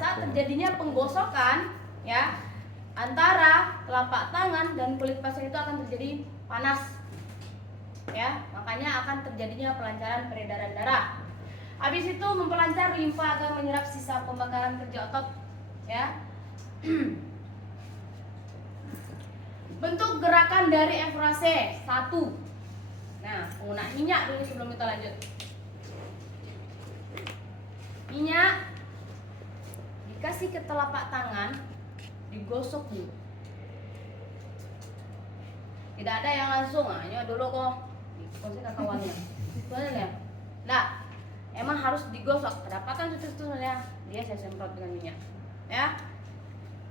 saat terjadinya penggosokan ya antara telapak tangan dan kulit pasien itu akan terjadi panas ya, makanya akan terjadinya pelancaran peredaran darah. Habis itu memperlancar limfa agar menyerap sisa pembakaran kerja otot ya. Bentuk gerakan dari efrase 1. Nah, penggunaan minyak dulu sebelum kita lanjut. Minyak dikasih ke telapak tangan, digosok dulu. Tidak ada yang langsung, hanya dulu kok digosok kawannya. Benar ya? Nah, emang harus digosok. Kedapatan tutusnya dia saya semprot dengan minyak. Ya.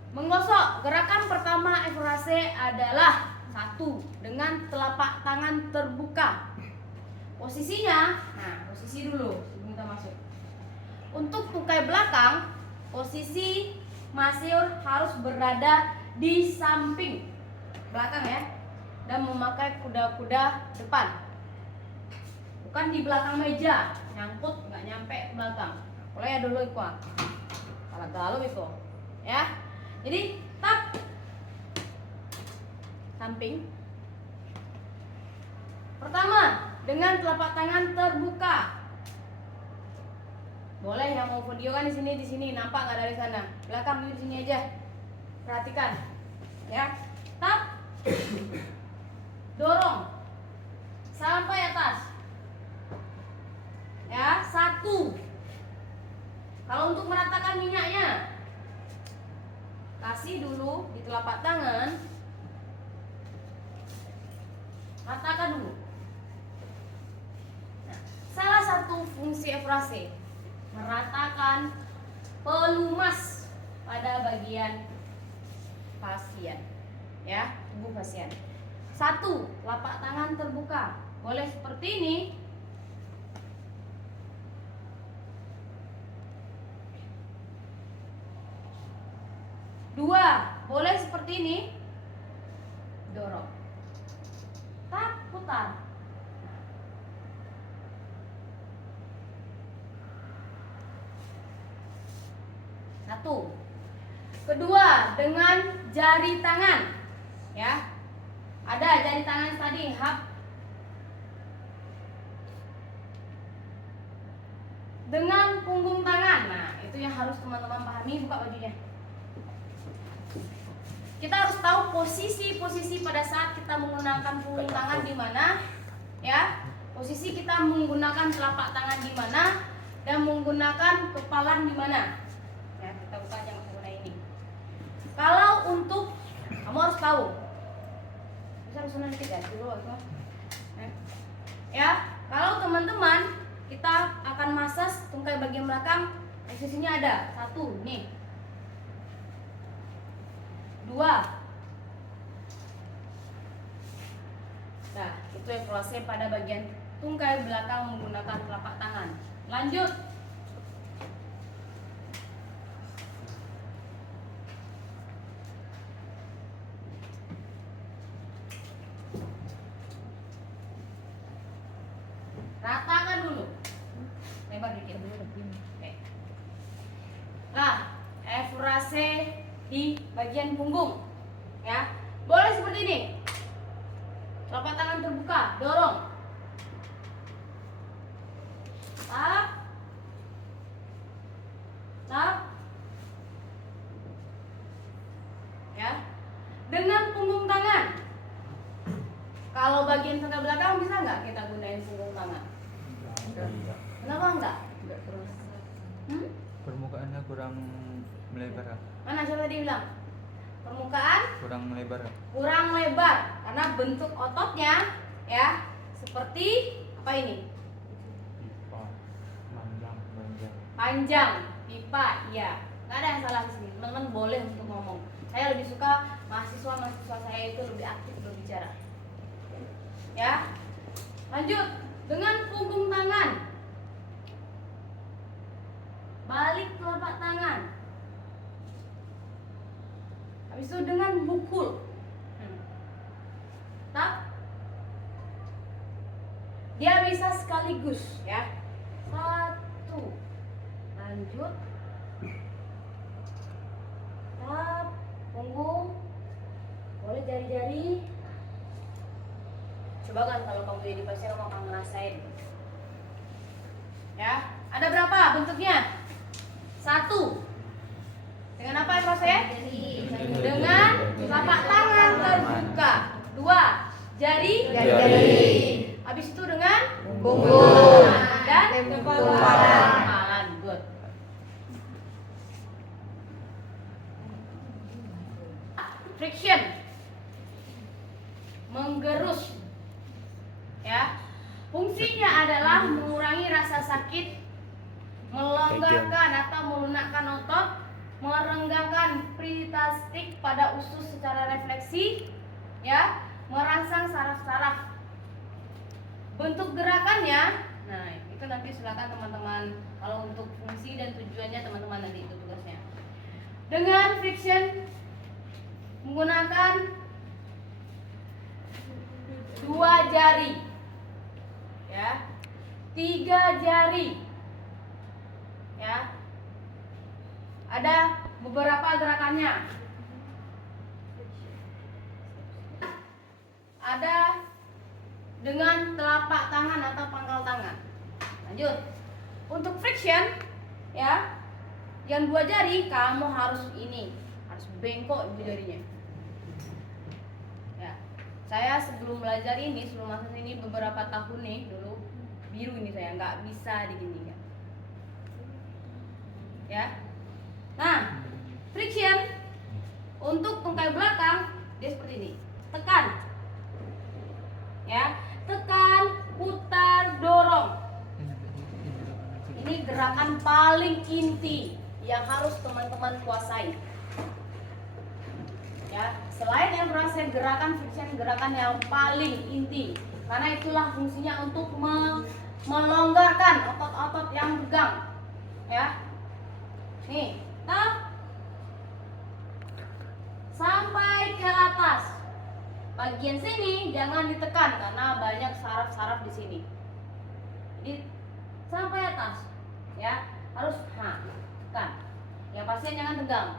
Menggosok, gerakan pertama efrase adalah 1. Dengan telapak tangan terbuka. Posisinya, nah posisi dulu sebelum kita masuk. Untuk tungkai belakang, posisi masyur harus berada di samping belakang ya, dan memakai kuda-kuda depan. Bukan di belakang meja, nyangkut nggak nyampe ke belakang. Boleh ya dulu itu, kalau galau itu, ya. Jadi tap samping. Pertama, dengan telapak tangan terbuka. Boleh yang mau video kan di sini nampak nggak dari sana? Belakang di sini aja. Perhatikan, ya. Tap, dorong sampai atas. Ya, 1. Kalau untuk meratakan minyaknya, kasih dulu di telapak tangan, ratakan dulu. Nah, salah satu fungsi efrase meratakan pelumas pada bagian pasien, ya, tubuh pasien. 1. Telapak tangan terbuka, boleh seperti ini. 2. Boleh seperti ini. Dorong. Tap, putar. Satu. Kedua, dengan jari tangan. Ya. Ada jari tangan tadi, hap. Dengan punggung tangan. Nah, itu yang harus teman-teman pahami. Buka bajunya. Kita harus tahu posisi-posisi pada saat kita menggunakan punggung tangan di mana, ya. Posisi kita menggunakan telapak tangan di mana dan menggunakan kepalan di mana. Ya, kita buka yang menggunakan ini. Kalau untuk kamu harus tahu. Bisa harus nanti ya dulu ya. Kalau teman-teman kita akan masas tungkai bagian belakang, posisinya ada 1 nih. 2. Nah, itu efrase pada bagian tungkai belakang menggunakan telapak tangan. Lanjut. Ratakan dulu. Lebar dikit dulu. Oke. Nah, efrase di bagian punggung, ya. Boleh seperti ini. Telapak tangan terbuka, dorong. Tap. Tap. Ya. Dengan punggung tangan. Kalau bagian tengah belakang bisa nggak kita gunain punggung tangan? Kenapa enggak? Enggak terus. Permukaannya kurang melebar. Mana siapa tadi bilang? Permukaan Kurang melebar. kurang lebar karena bentuk ototnya ya seperti apa ini? Pipa, panjang. Panjang, pipa, iya. Nggak ada yang salah di sini. Teman-teman boleh untuk ngomong. Saya lebih suka mahasiswa saya itu lebih aktif berbicara. Ya. Lanjut dengan punggung tangan. Balik telapak tangan. Habis itu dengan bukul. Tap. Dia bisa sekaligus ya. 1. Lanjut. ini pasti kamu akan ngerasain. Ya, ada berapa bentuknya? 1. Dengan apa ya proses? Dengan telapak tangan terbuka. 2. Jari. Habis itu dengan punggung dan kepala. Good. Friction, menggerus. Ya, fungsinya adalah mengurangi rasa sakit, melonggarkan atau melunakkan otot, merenggangkan peristaltik pada usus secara refleksi, ya, merangsang saraf-saraf. Bentuk gerakannya, nah itu nanti silakan teman-teman, kalau untuk fungsi dan tujuannya teman-teman nanti itu tugasnya. Dengan friction menggunakan 2 jari, ya, 3 jari, ya. Ada beberapa gerakannya. Ada dengan telapak tangan atau pangkal tangan. Lanjut. Untuk friction, ya, yang 2 jari kamu harus ini, harus bengkok ibu jarinya. Ya. Saya sebelum belajar ini, sebelum masuk sini beberapa tahun nih dulu, biru ini saya nggak bisa diginikan. Ya. Nah, friction untuk tungkai belakang dia seperti ini. Tekan. Ya, tekan, putar, dorong. Ini gerakan paling inti yang harus teman-teman kuasai. Ya, selain yang proses gerakan friction, gerakan yang paling inti, karena itulah fungsinya untuk melonggarkan otot-otot yang tegang. Ya, nih, tap, sampai ke atas. Bagian sini jangan ditekan karena banyak saraf-saraf di sini. Jadi sampai atas, ya, harus tekan. Yang pasien jangan tegang,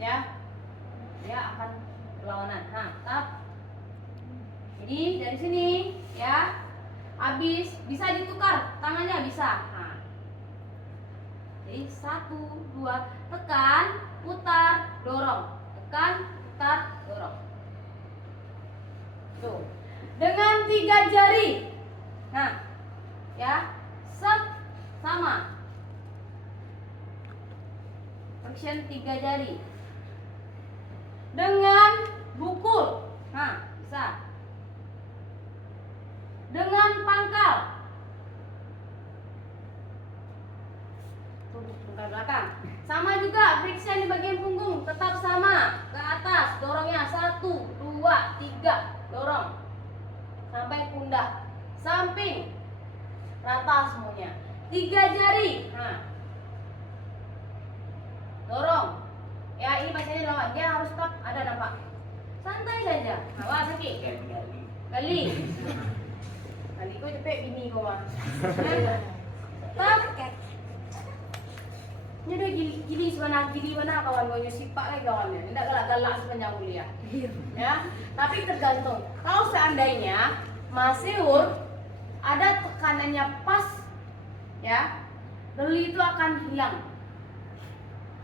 ya. Dia akan berlawanan. Tap. Jadi dari sini, ya, habis bisa ditukar tangannya bisa. Jadi 1, 2, tekan, putar, dorong, tekan, putar, dorong. Tuh. Dengan 3 jari. Nah, ya, sama. Friction 3 jari. Dengan bukul. Bisa. Dengan pangkal. Tungkai belakang. Sama juga friction di bagian punggung, tetap sama. Ke atas, dorongnya 1, 2, 3. Dorong sampai pundak, samping, rata semuanya. 3 jari. Dorong. Ya, ini pasiennya lawan. Dia harus stop. Ada nampak. Santai saja. Awas sakit. Gali. Gali kau cepet bini kau mah. Stop. Ini udah gili sebenarnya kawan gue sipak lagi kawannya. Tidak galak-galak sepanjang kuliah. Ya, tapi tergantung. Kalau seandainya maseur ada tekanannya pas, ya, geli itu akan hilang.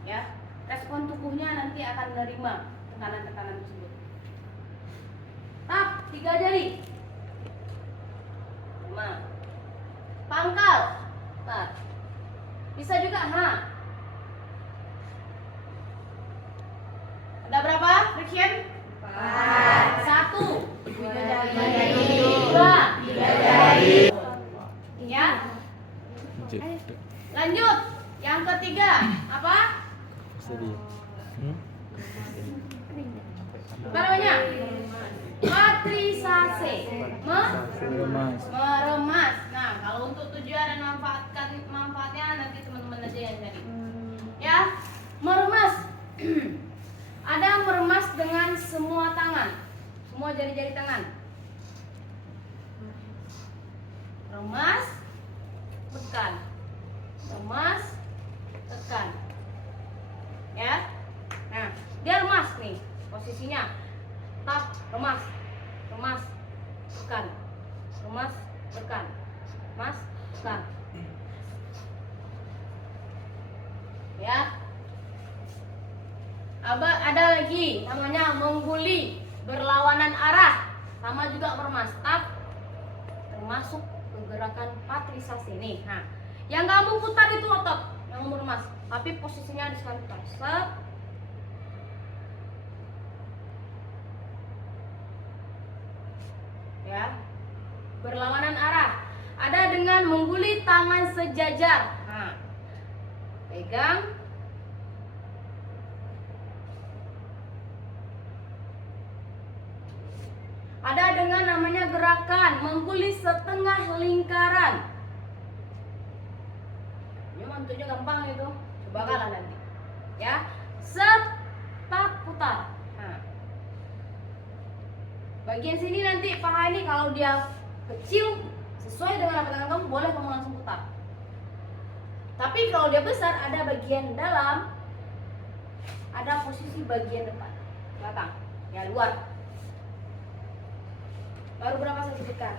Ya, respon tubuhnya nanti akan menerima tekanan-tekanan tersebut. Tap, 3 jari. 5. Pangkal. Tap. Bisa juga, Ada berapa friction? 1, 2, 3 jari. Ya. Lanjut. Yang ketiga, apa? Apa namanya? Patrisase. Meremas. Nah, kalau untuk tujuan dan manfaatnya nanti teman-teman aja yang cari. Ya, meremas. Ada meremas dengan semua tangan, semua jari-jari tangan. Remas, tekan. Remas, tekan. Ya. Nah, dia remas nih posisinya. Tap, remas. Remas, tekan. Ada lagi namanya mengguli, berlawanan arah, sama juga mermas. Termasuk gerakan patrisasi nih. Nah, yang kamu putar itu otot, yang kamu remas, tapi posisinya di sekali putar. Set. Ya. Berlawanan arah. Ada dengan mengguli tangan sejajar. Nah, pegang. Ada dengan namanya gerakan mengguli setengah lingkaran. Ini mantunya gampang itu. Coba kalah nanti. Ya. Set, tap, putar. Nah. Bagian sini nanti paha ini kalau dia kecil sesuai dengan tangan kamu boleh kamu langsung putar. Tapi kalau dia besar ada bagian dalam, ada posisi bagian depan, belakang, ya luar. Baru berapa saya sebutkan?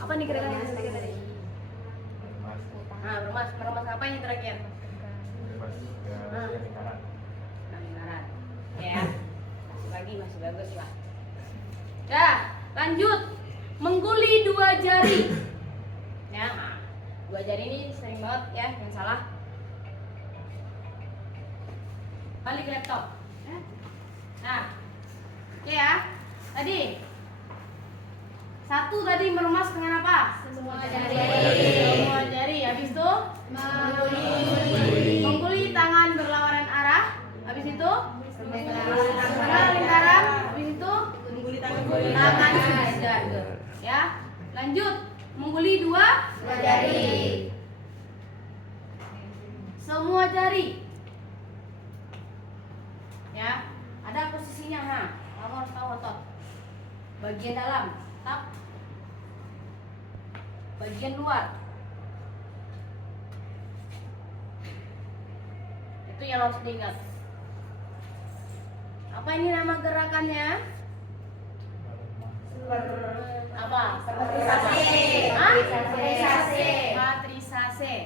Apa nih gerakan yang sedikit tadi? Meremas apa yang terakhir? Lingkaran. Ya, masih bagus lah. Dah, lanjut. Mengguli dua jari. Ya, dua jari ini sering banget ya yang salah. Balik laptop. Nah, oke ya. Tadi satu tadi meremas dengan apa? Semua jari. Habis itu mengguli tangan berlawanan arah. Habis itu setengah lingkaran. Habis itu tangan sejajar. Ya. Lanjut. Mengguli dua jari. Semua jari. Ya, ada posisinya, kamu harus tahu otot. Bagian dalam, tap. Bagian luar. Itu yang harus diingat. Apa ini nama gerakannya? Patrisase.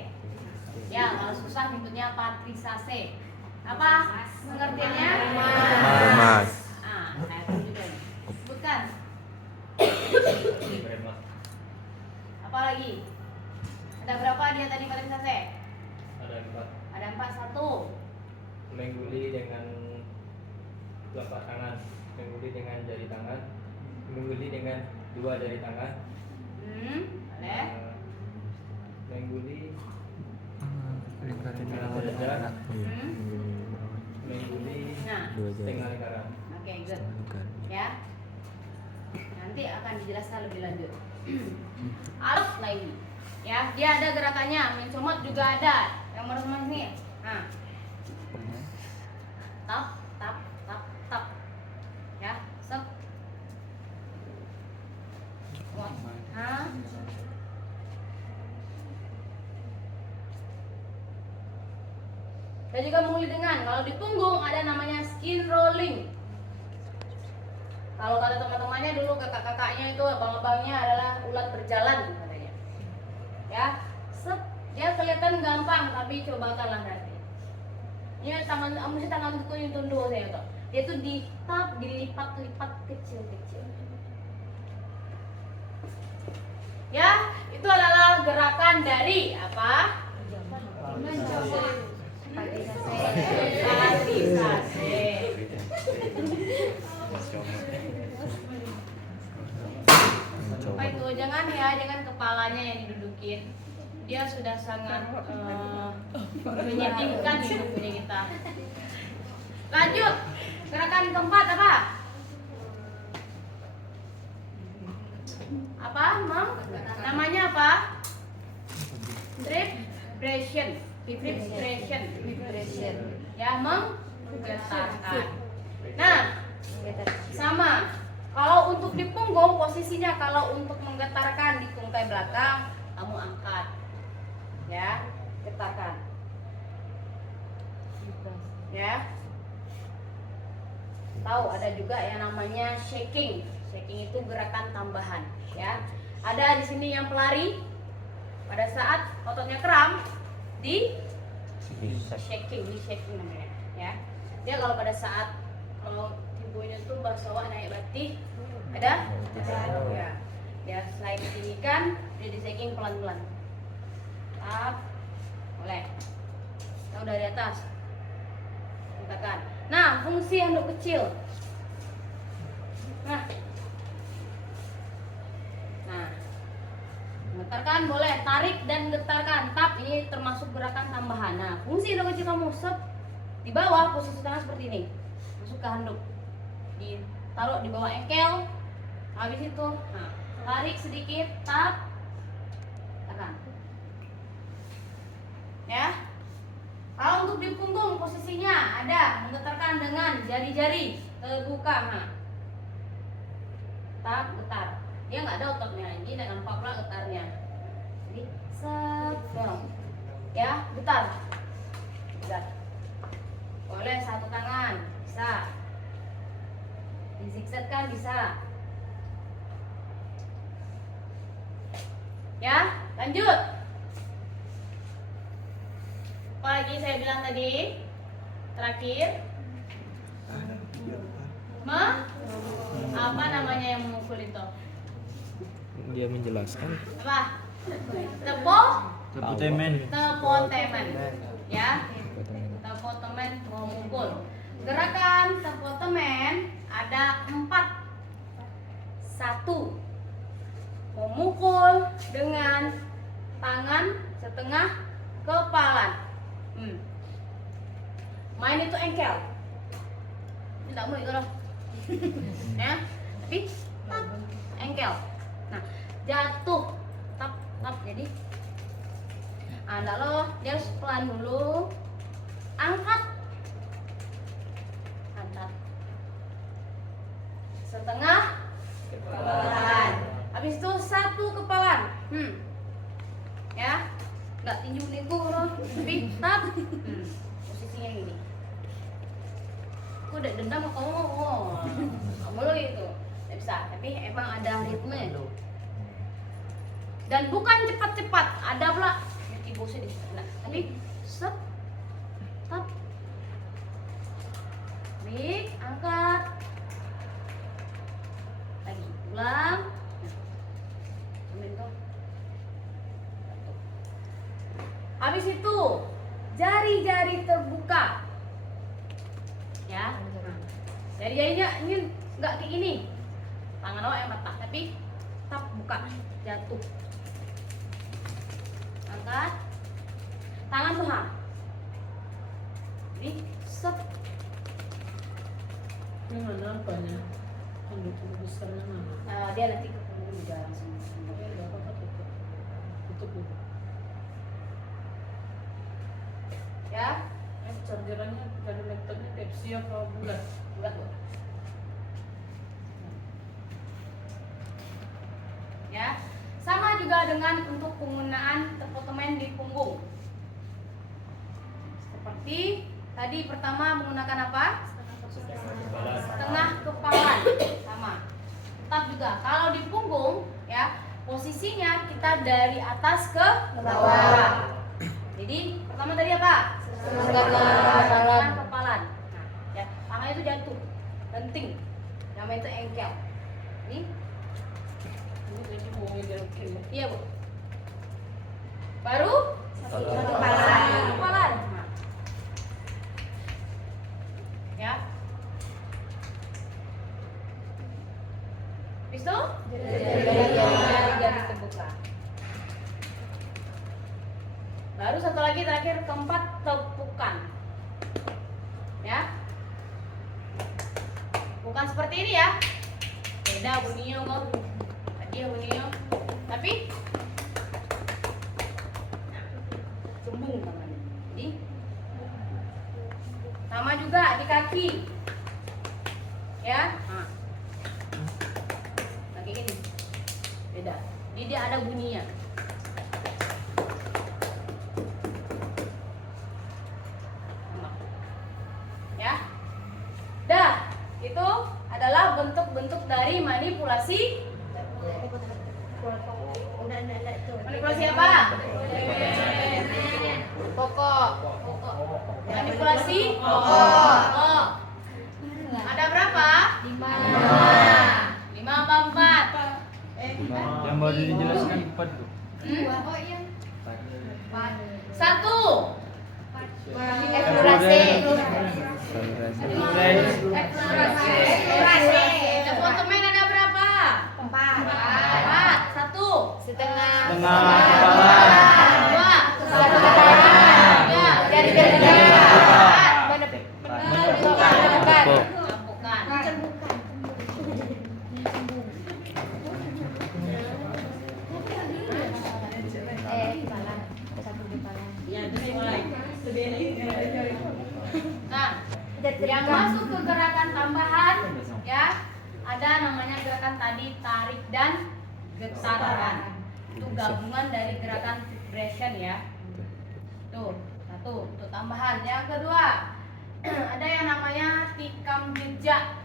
Ya, kalau susah nyebutnya patrisase. Apa pengertiannya? Remas. Saya tahu juga nih. Sebutkan. Apa lagi? Ada berapa dia tadi patrisase? Ada 4. Ada 4. 1. Mengguli dengan telapak tangan, mengguli dengan jari tangan, mengguli dengan 2 jari tangan. Boleh. Mengguli Lingkaran sejajar, mengguli Nah, setengah lingkaran. oke, good. Ya. Nanti akan dijelaskan lebih lanjut. Alus lagi. Ya, dia ada gerakannya, mencomot juga ada. Yang meremas nih. Nah. Tap, tap, tap, tap. Ya, set. Nah. Dan juga mengguli dengan, kalau di punggung ada namanya skin rolling. Kalau kata teman-temannya dulu kakak-kakaknya itu abang-abangnya adalah ulat berjalan katanya. Ya, set, dia kelihatan gampang tapi coba kalah nanti. Ini tangan itu yang tunduk saya tuh. Dia tuh dilipat-lipat kecil-kecil. Ya, itu adalah gerakan dari apa? Patrisase. Apa itu? Jangan kepalanya yang didudukin. Dia sudah sangat menyedihkan hidup punya kita. Lanjut. Gerakan keempat apa? Apa, Mam? Namanya apa? Vibration. Ya, menggetarkan. Nah, sama. Kalau untuk di punggung posisinya, kalau untuk menggetarkan di tungkai belakang, kamu angkat. Ya, getarkan. Ya. Tahu ada juga yang namanya shaking. Shaking itu gerakan tambahan, ya. Ada di sini yang pelari. pada saat ototnya kram di shaking namanya ya. Dia kalau pada saat kalau ibunya tuh basawa naik batik ada ya. Dia selain ditinggikan, dia di shaking pelan-pelan. Tap, boleh. Tahu dari atas. Tekan. Nah, fungsi handuk kecil. Nah, getarkan boleh, tarik dan getarkan. Tap ini termasuk gerakan tambahan. Nah, fungsi handuk kecil kamu set di bawah, posisi tangan seperti ini. Masuk ke handuk. Ditaruh di bawah engkel. Habis itu, nah, tarik sedikit, tap, tekan. Ya. Kalau untuk di punggung posisinya ada menggetarkan dengan jari-jari terbuka. Nah. Tap, getar. Dia nggak ada ototnya, ini tidak nampak pula getarnya. Jadi set, ya, getar. Boleh satu tangan, bisa. Dizigzagkan bisa. Ya, lanjut. Apa lagi saya bilang tadi? Terakhir. Apa namanya yang memukul itu? Dia menjelaskan. Apa? Tepotemen. Tepotemen. Ya. Tepotemen memukul. Gerakan tepotemen ada 4. 1. Memukul dengan tangan setengah kepalan. Main itu engkel. Tidak mau itu loh. Ya, tapi tap, engkel. Nah, jatuh, tap, jadi. Enggak loh, dia harus pelan dulu. Angkat. Setengah kepalan. Habis itu 1 kepalan. Ya. Enggak tinju loh, tapi tap. Posisinya gini. Aku udah dendam sama kamu. Kamu lo itu. Tidak bisa, tapi emang ada ritme. Dan bukan cepat-cepat, ada pula ibu sedih. Nah, tapi set, tap, balik, angkat, lagi ulang. Habis itu jari-jari terbuka. Ya, jari-jarinya ini nggak kayak gini. Tangan awak yang patah, tapi tap buka, jatuh. Angkat, tangan tuh ini set. Ini mana apanya? Handuk besarnya mana? Dia nanti ketemu di dalam semua. Oke, udah apa tutup? Tutup dulu. Ya, Chargerannya dari laptopnya Type-C apa bulat? bulat Bu. Ya, sama juga dengan untuk penggunaan tepotemen di punggung. Seperti tadi pertama menggunakan apa? Setengah kepalan. Sama. Tetap juga kalau di punggung ya, posisinya kita dari atas ke bawah. Jadi pertama tadi apa? Setengah kepalan. Nah, ya, tangannya itu jatuh. Penting. Namanya itu engkel. Ini Jadi mau ngejerokin. iya Bu. Baru satu kepalan. Nah. Ya. Habis itu jari-jari terbuka. Baru satu lagi terakhir, keempat, tepukan. Ya. Bukan seperti ini ya. Beda bunyinya kok. Tadi ya bunyinya. Tapi cembung tangannya. Jadi sama juga di kaki. Ya. Nah. Kaki gini. Beda. Jadi dia ada bunyinya. Ya. Dah, itu adalah bentuk-bentuk dari manipulasi Manipulasi apa? Pokok. Manipulasi? Pokok. Ada berapa? 5 apa 4? Yang baru dijelaskan 4 tuh. Satu. Eksplorasi. Departemen ada berapa? 4. 1. Setengah. Kepala. 2. Ya, mulai. Nah, yang masuk ke gerakan tambahan ya, ada namanya gerakan tadi tarik dan getaran. Itu gabungan dari gerakan vibration ya. Tuh, satu, untuk tambahan. Yang kedua, ada yang namanya tikam jejak.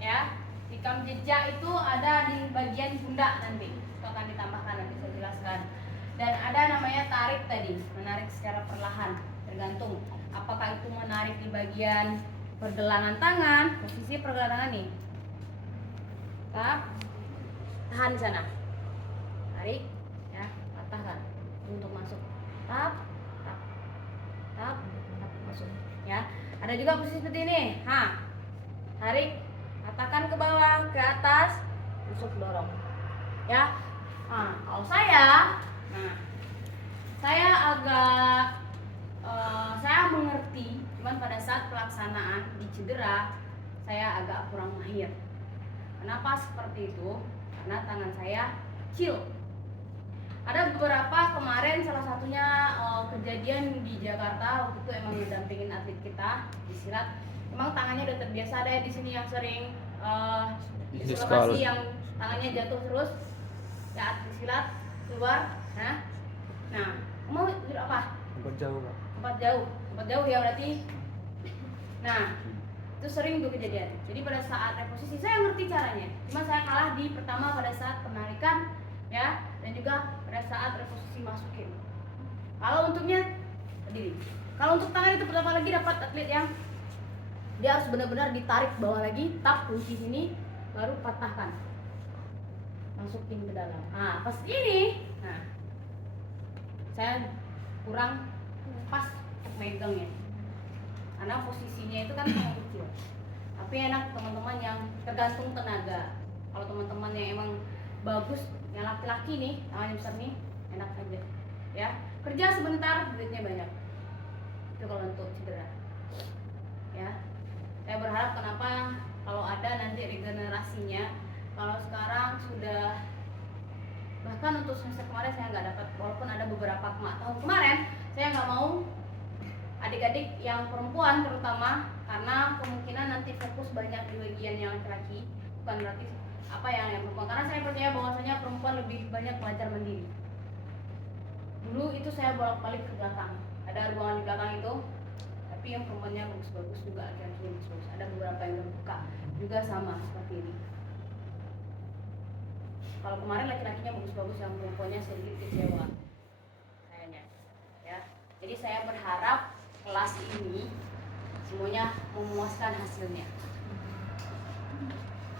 Ya, tikam jejak itu ada di bagian pundak nanti. Itu akan ditambahkan nanti saya jelaskan. Dan ada namanya tarik tadi, menarik secara perlahan, tergantung apakah itu menarik di bagian pergelangan tangan, posisi pergelangan tangan nih. Tahan di sana. Tarik, ya, patahkan untuk masuk. Tap, masuk. Ya, ada juga posisi seperti ini. Tarik, patahkan ke bawah, ke atas, masuk dorong. Ya, kalau saya agak saya mengerti, cuman pada saat pelaksanaan di cedera saya agak kurang mahir. Kenapa seperti itu? Karena tangan saya kecil. Ada beberapa kemarin, salah satunya kejadian di Jakarta waktu itu emang mendampingin atlet kita di silat. Emang tangannya udah terbiasa, ada di sini yang sering dislokasi yang tangannya jatuh terus. Ya, atlet silat keluar. Nah, mau apa? Tempat jauh, Pak. Tempat jauh ya berarti. Nah, itu sering tuh kejadian. Jadi pada saat reposisi saya ngerti caranya, cuma saya kalah di pertama pada saat penarikan ya, dan juga pada saat reposisi masukin. Kalau untuknya berdiri. Kalau untuk tangan itu pertama lagi dapat atlet yang dia harus benar-benar ditarik bawah lagi, tap kunci sini, baru patahkan, masukin ke dalam. Pas ini, saya kurang pas untuk megangnya, karena posisinya itu kan sangat kecil. Tapi enak teman-teman yang tergantung tenaga. Kalau teman-teman yang emang bagus, yang laki-laki nih, tangannya besar nih, enak aja. Ya, kerja sebentar, duitnya banyak. Itu kalau untuk cedera. Ya, saya berharap kenapa kalau ada nanti regenerasinya. Kalau sekarang sudah, bahkan untuk semester kemarin saya nggak dapat, walaupun ada beberapa tahun kemarin, saya nggak mau adik-adik yang perempuan terutama, karena kemungkinan nanti fokus banyak di bagian yang laki-laki, bukan berarti apa yang perempuan, karena saya percaya bahwasanya perempuan lebih banyak belajar mandiri. Dulu itu saya bolak-balik ke belakang, ada ruangan di belakang itu, tapi yang perempuannya bagus-bagus juga, laki-laki bagus-bagus, ada beberapa yang terbuka juga sama seperti ini. Kalau kemarin laki-lakinya bagus-bagus, yang perempuannya sedikit kecewa kayaknya ya. Jadi saya berharap kelas ini semuanya memuaskan hasilnya.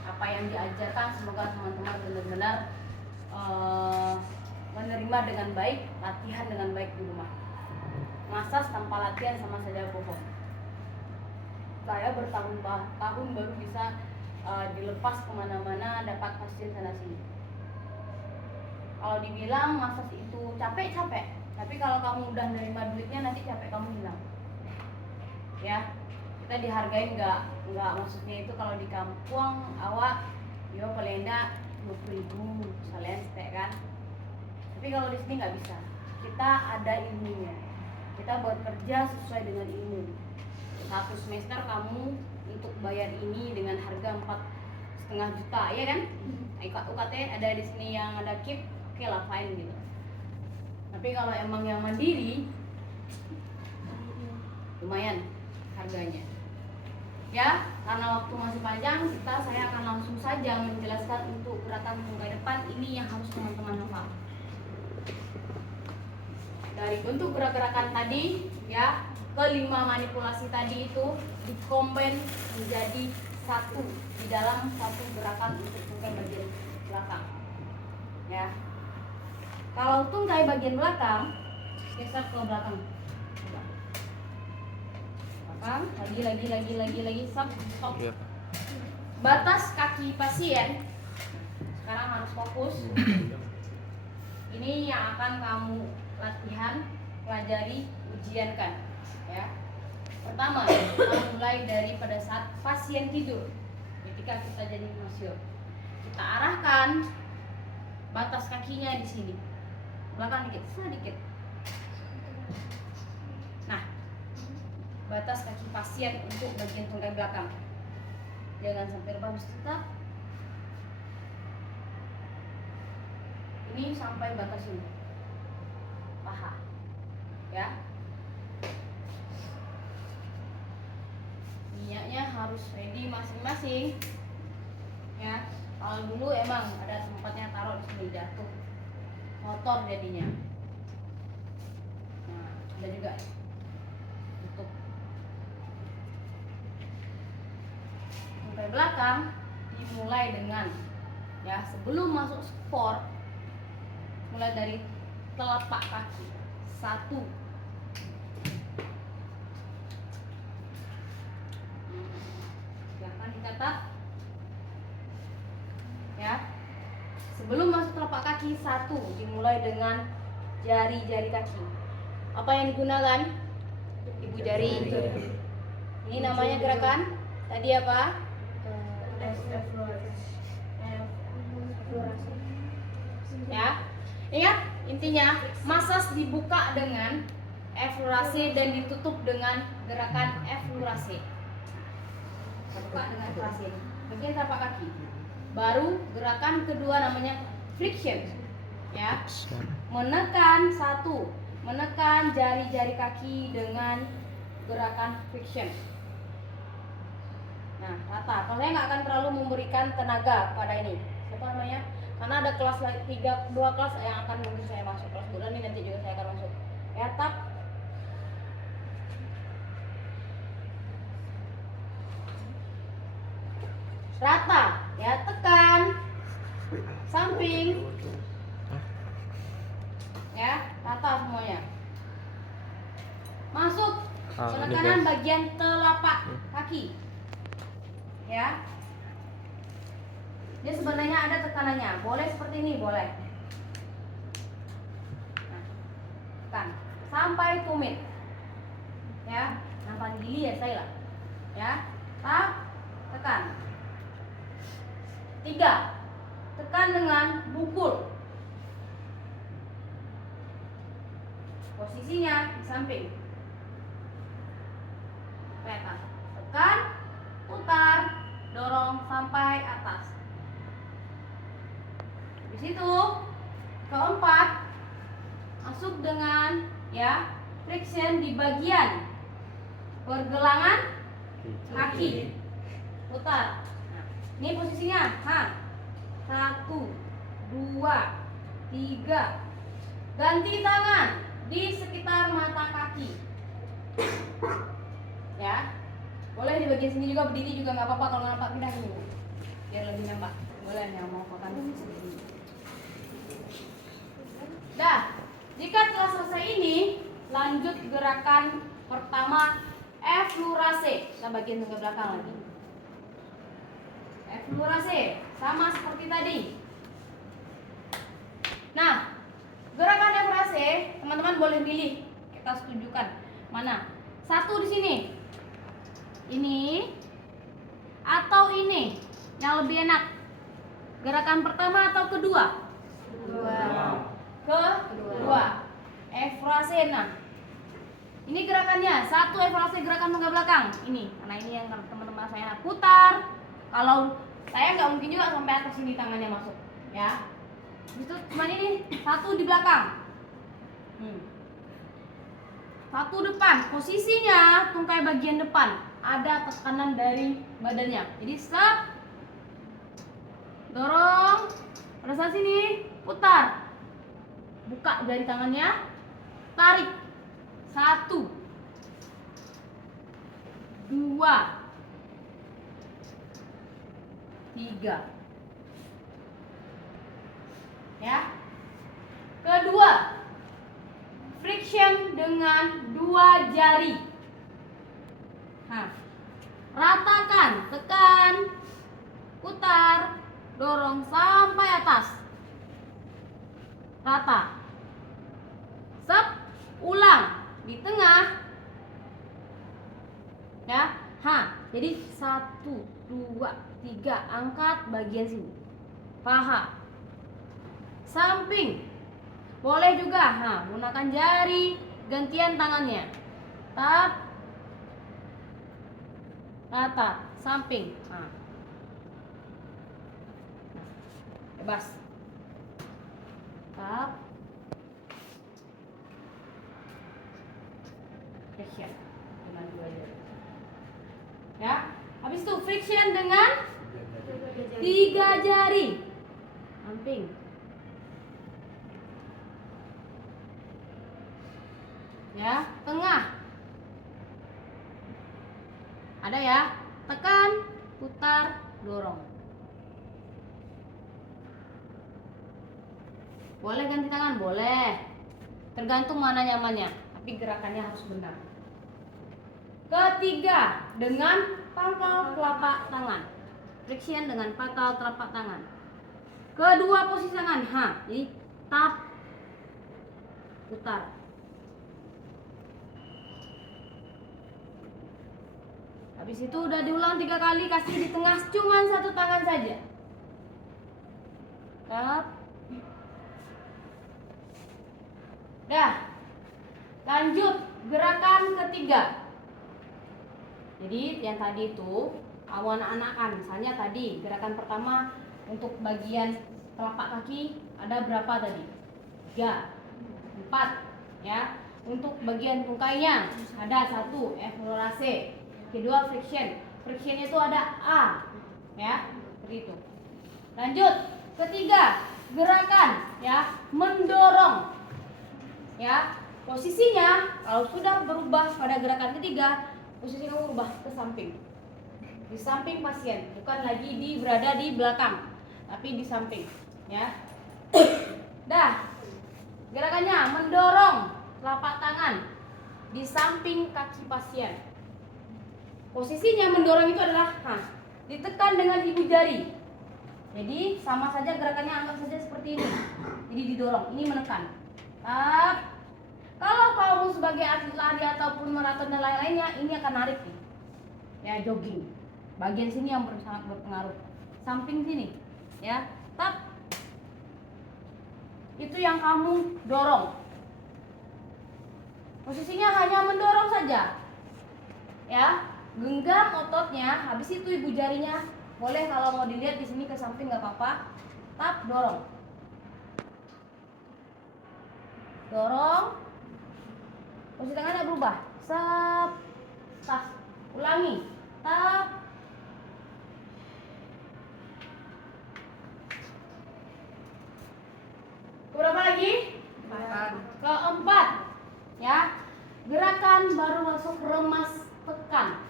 Apa yang diajarkan semoga teman-teman benar-benar menerima dengan baik, latihan dengan baik di rumah. Masas tanpa latihan sama saja bohong. Saya bertahun-tahun baru bisa dilepas kemana-mana, dapat hasil sana sini. Kalau dibilang masas itu capek, tapi kalau kamu udah nerima duitnya nanti capek kamu hilang. Ya, kita dihargain nggak maksudnya itu kalau di kampung awak, yo paling enggak 20.000 sekalian setek kan. Tapi kalau di sini nggak bisa. Kita ada ilmunya. Kita buat kerja sesuai dengan ilmu. 1 semester kamu untuk bayar ini dengan harga 4,5 juta, ya kan? UKT ada di sini yang ada KIP. Oke lah, fine gitu. Tapi kalau emang yang mandiri, lumayan harganya. Ya, karena waktu masih panjang, saya akan langsung saja menjelaskan untuk gerakan tungkai depan ini yang harus teman-teman hafal. Dari bentuk gerak-gerakan tadi, ya, kelima manipulasi tadi itu dikombin menjadi satu di dalam satu gerakan untuk tungkai bagian belakang. Ya, kalau tungkai bagian belakang, geser ke belakang. Lagi, stop. Iya. Batas kaki pasien sekarang harus fokus. Ini yang akan kamu latihan, pelajari, ujiankan, ya. Pertama, kita mulai dari pada saat pasien tidur. Ketika kita jadi masuk, kita arahkan batas kakinya di sini, belakang dikit, sedikit. Nah, batas kaki pasien untuk bagian tungkai belakang. Jangan sampai rebus, tetap. Ini sampai batas ini, paha, ya. Minyaknya harus ready masing-masing, ya. Kalau dulu emang ada tempatnya taruh di sini, jatuh, kotor jadinya. Nah, ada juga tutup. Tungkai belakang dimulai dengan, ya, sebelum masuk sport, mulai dari telapak kaki 1. Silahkan dicatat, ya. Sebelum masuk telapak kaki 1 dimulai dengan jari-jari kaki. Apa yang digunakan? Ibu jari. Ini namanya gerakan tadi apa? Ya, ingat intinya masas dibuka dengan eflorasi dan ditutup dengan gerakan eflorasi. Buka dengan eflorasi. Bagian telapak kaki. Baru gerakan kedua namanya flexion. Ya, menekan jari-jari kaki dengan gerakan flexion. Nah, rata. Kalau saya nggak akan terlalu memberikan tenaga pada ini. Siapa namanya? Karena ada kelas 2 kelas yang akan mungkin saya masuk, kelas bulan ini nanti juga saya akan masuk. Ya, tap. Rata, ya, tekan samping, ya, rata semuanya. Masuk penekanan bagian telapak kaki, ya. Dia sebenarnya ada tekanannya, boleh seperti ini, boleh. Nah, tekan sampai tumit, ya. Nampak gili ya saya lah, ya. Tap, tekan. 3, tekan dengan bukul. Posisinya di samping. Sampai atas. Tekan, putar, dorong sampai atas. Di situ, 4, masuk dengan, ya, flexion di bagian pergelangan kaki. Putar. Ini posisinya, 1, 2, 3. Ganti tangan di sekitar mata kaki. Ya, boleh di bagian sini juga berdiri juga nggak apa-apa, kalau nampak pindah dulu, biar lebih nampak. Boleh yang mau makan di sini. Dah, jika telah selesai ini, lanjut gerakan pertama, eflorasi. Kita bagian tungkai belakang lagi. Eflorasi sama seperti tadi. Nah, gerakan eflorasi teman-teman boleh pilih, kita setujukan mana? 1 di sini, ini atau ini yang lebih enak? Gerakan pertama atau kedua? Kedua. Eflorasi. Nah, ini gerakannya 1 eflorasi, gerakan tungkai belakang. Ini, karena ini yang teman-teman saya putar. Kalau saya nggak mungkin juga sampai atas sini tangannya masuk, ya. Itu cuma ini 1 di belakang, 1 depan. Posisinya tungkai bagian depan. ada tekanan dari badannya. Jadi stop, dorong, pada saat sini putar, buka jari tangannya, tarik, 1, 2, 3, ya. Kedua, friction dengan 2 jari. Nah, ratakan, tekan, putar, dorong sampai atas, rata. Stop, ulang di tengah, ya. Jadi 1, 2, 3, angkat bagian sini, paha, samping, boleh juga. Gunakan jari, gantian tangannya, tap, rata, samping, bebas, tap, friction dengan 2 jari, ya. Habis itu friction dengan 3 jari, samping, ya, tengah, ada ya, tekan, putar, dorong. Boleh ganti tangan, boleh, tergantung mana nyamannya, tapi gerakannya harus benar. Ketiga, dengan pangkal telapak tangan, friction dengan pangkal telapak tangan. Kedua posisi tangan, jadi tap, putar. Habis itu udah diulang 3 kali, kasih di tengah cuman 1 tangan saja. Tap. Dah. Lanjut gerakan ketiga. Jadi yang tadi itu anak-anakan. Misalnya tadi gerakan pertama untuk bagian telapak kaki ada berapa tadi? 3, 4, ya. Untuk bagian tungkainya ada 1, explorasi. Kedua friction. Frictionnya itu ada A, ya, seperti itu. Lanjut, ketiga, gerakan, ya, mendorong, ya. Posisinya kalau sudah berubah pada gerakan ketiga, posisi kamu berubah ke samping, di samping pasien, bukan lagi berada di belakang, tapi di samping, ya. Dah, gerakannya mendorong telapak tangan di samping kaki pasien. Posisinya mendorong itu adalah ditekan dengan ibu jari. Jadi sama saja gerakannya, anggap saja seperti ini. Jadi didorong, ini menekan. Kalau kamu sebagai atlet lari ataupun maraton dan lain-lainnya, ini akan narik nih. Ya, jogging. Bagian sini yang sangat berpengaruh. Samping sini, ya. Tap. Itu yang kamu dorong. Posisinya hanya mendorong saja. Ya. Genggam ototnya, habis itu ibu jarinya boleh kalau mau dilihat di sini ke samping nggak apa-apa. Tap, dorong, dorong. Posisi tangannya berubah. Sep, tas, ulangi. Tap. Berapa lagi? 4. Keempat, ya. Gerakan baru masuk remas, tekan.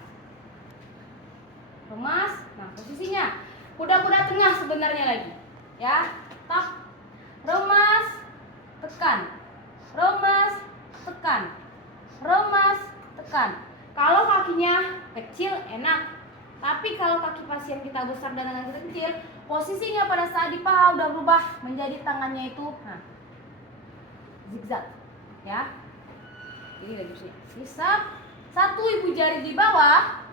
Remas, nah posisinya kuda-kuda tengah sebenarnya lagi, ya. Tap, remas, tekan, remas, tekan, remas, tekan. Kalau kakinya kecil enak, tapi kalau kaki pasien kita besar dan tangan kita kecil, posisinya pada saat di paha udah berubah menjadi tangannya itu zigzag, ya. Ini lagi sisa 1 ibu jari di bawah,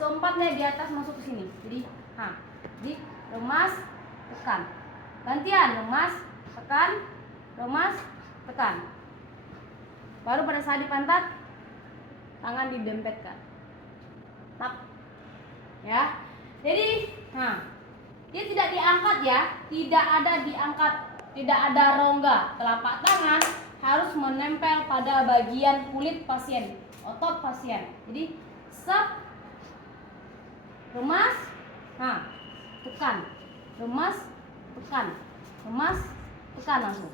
keempatnya di atas masuk ke sini. Jadi, jadi remas, tekan. Gantian, remas, tekan, remas, tekan. Baru pada saat di pantat, tangan didempetkan. Tap. Ya. Jadi, dia tidak diangkat ya, tidak ada diangkat, tidak ada rongga. Telapak tangan harus menempel pada bagian kulit pasien, otot pasien. Jadi, sep, remas, nah, tekan, remas, tekan, remas, tekan langsung.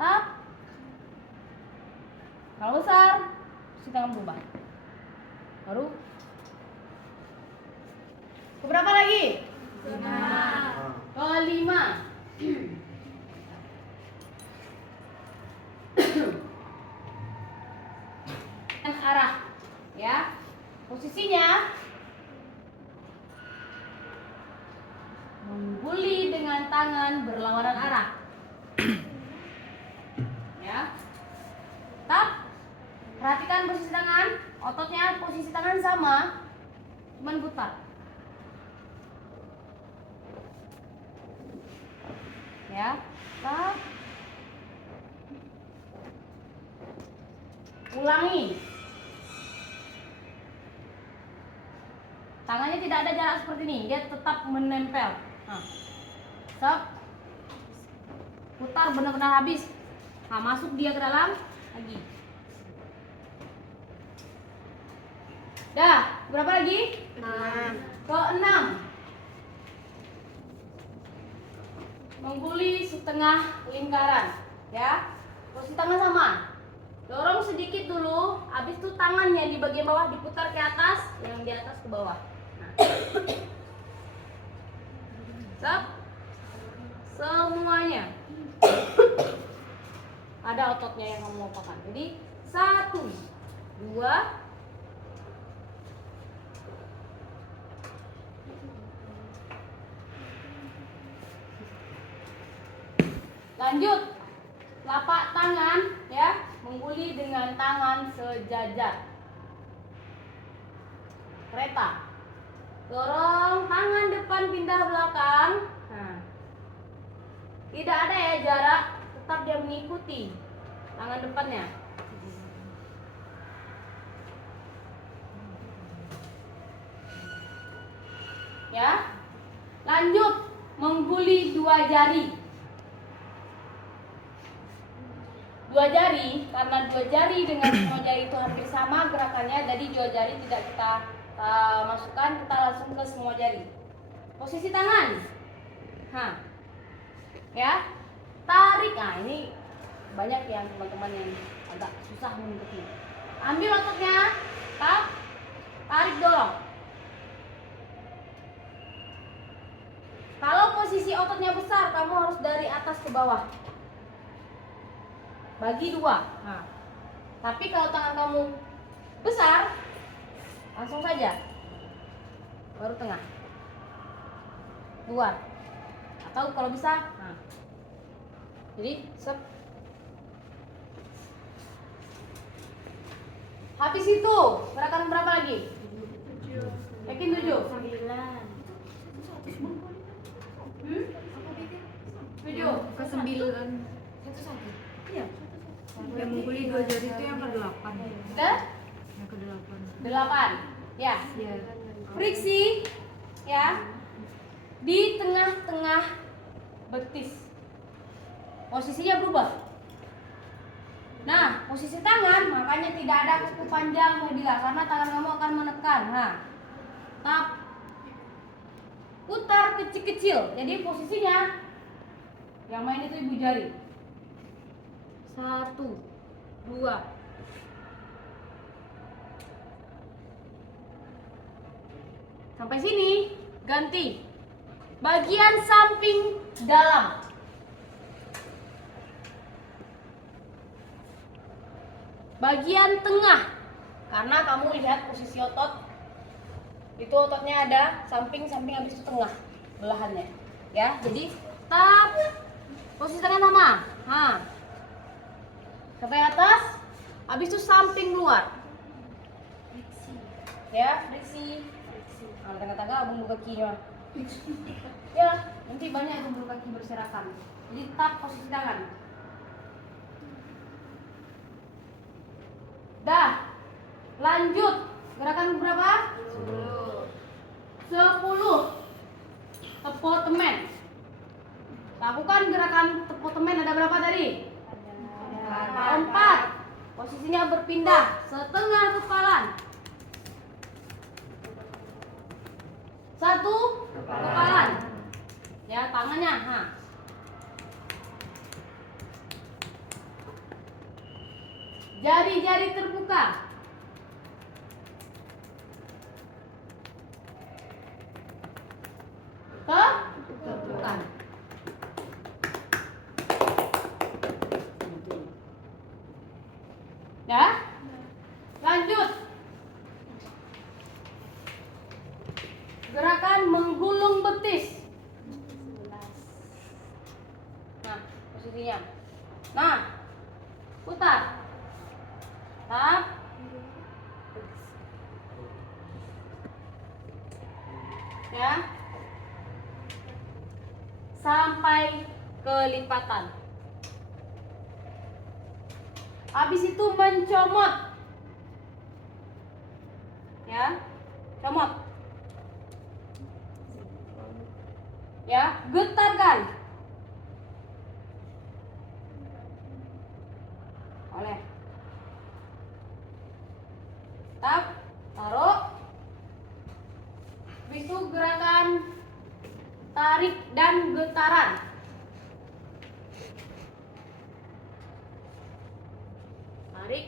Tap. Kalau besar, posisi tangan berubah. Baru. Keberapa lagi? 5. Kelima. Arah, ya. Posisinya mengguli dengan tangan berlawanan arah. Ya. Tap. Perhatikan posisi tangan, ototnya posisi tangan sama, cuman putar. Ya, tap. Ulangi. Tangannya tidak ada jarak seperti ini, dia tetap menempel. Nah, stop. Putar benar-benar habis. Nah, masuk dia ke dalam lagi. Dah, berapa lagi? 6. Mengguli setengah lingkaran, ya. Posisi tangan sama. Dorong sedikit dulu, habis itu tangannya di bagian bawah diputar ke atas, yang di atas ke bawah. Nah. Stop. Semuanya. Ada ototnya yang kamu lupakan. Jadi 1, 2, lanjut. Telapak tangan, ya, mengguli dengan tangan sejajar. Kereta. Dorong tangan depan pindah belakang. Nah. Tidak ada ya jarak, tetap dia mengikuti tangan depannya. Ya. Lanjut, mengguli 2 jari. 2 jari, karena 2 jari dengan semua jari itu hampir sama gerakannya, jadi 2 jari tidak kita masukkan, kita langsung ke semua jari. Posisi tangan, ya, tarik. Nah, ini banyak yang teman-teman yang agak susah mengikutnya. Ambil ototnya, tap, tarik, dorong. Kalau posisi ototnya besar, kamu harus dari atas ke bawah. Bagi 2. Nah, tapi kalau tangan kamu besar, langsung saja baru tengah, luar, atau kalau bisa, nah. Jadi sep. Habis itu gerakan berapa lagi? 7. Yakin 7? 9. 7 Ke 9. Iya. Yang mengguli 2 jari itu yang ke-8. Yang ke-8. 8. Ya. Iya. Friksi, ya, di tengah-tengah betis. Posisinya berubah. Nah, posisi tangan makanya tidak ada kuku panjang saya bilang, karena tangan kamu akan menekan. Nah, tap, putar kecil-kecil. Jadi posisinya yang main itu ibu jari. 1, 2. Sampai sini, ganti. Bagian samping dalam. Bagian tengah. Karena kamu lihat posisi otot. Itu ototnya ada samping-samping, habis itu tengah belahannya. Ya, jadi tap. Posisi tangan sama. Nah. Sampai atas, habis itu samping luar. Ya, friksi. Nah, tengah-tengah abang kakinya. Ya, nanti banyak yang kaki berserakan. Jadi tap posisi tangan. Dah. Lanjut. Gerakan berapa? 10. Tepotemen. Lakukan gerakan tepotemen, ada berapa tadi? Ada 4. Posisinya berpindah setengah kepalan. Satu, kepalan. Ya, tangannya. Jari-jari terbuka. Bukan. Ya. Lanjut. Gerakan menggulung betis. Nah, posisinya. Nah, putar. Tap. Ya. Sampai kelipatan. Habis itu mencomot. Ya. Comot. Ya, getarkan. Oleh. Tap, taruh. Habis itu gerakan tarik dan getaran. Tarik.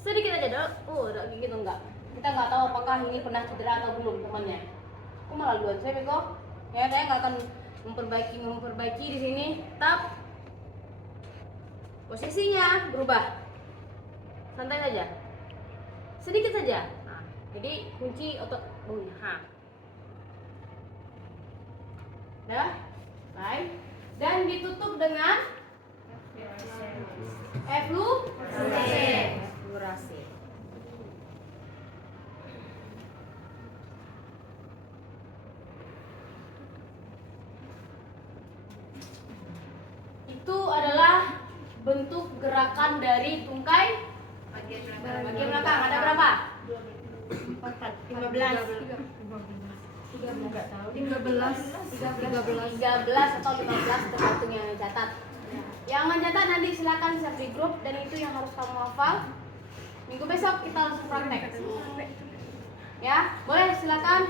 Sedikit aja dong. Oh, udah gitu enggak. Kita nggak tahu apakah ini pernah cedera atau belum temannya. Aku malah duluan saya beko. Ya, saya nggak akan memperbaiki di sini. Tap. Posisinya berubah. Santai saja. Sedikit saja. Nah, jadi kunci otot baunya. Dah. Baik. Dan ditutup dengan eflurasi. Itu adalah bentuk gerakan dari tungkai bagian belakang. Ada berapa? 13 atau 15 tergantung yang catat. Yang mencatat nanti silakan share di grup, dan itu yang harus kamu hafal. Minggu besok kita langsung praktek. Ya, boleh silakan.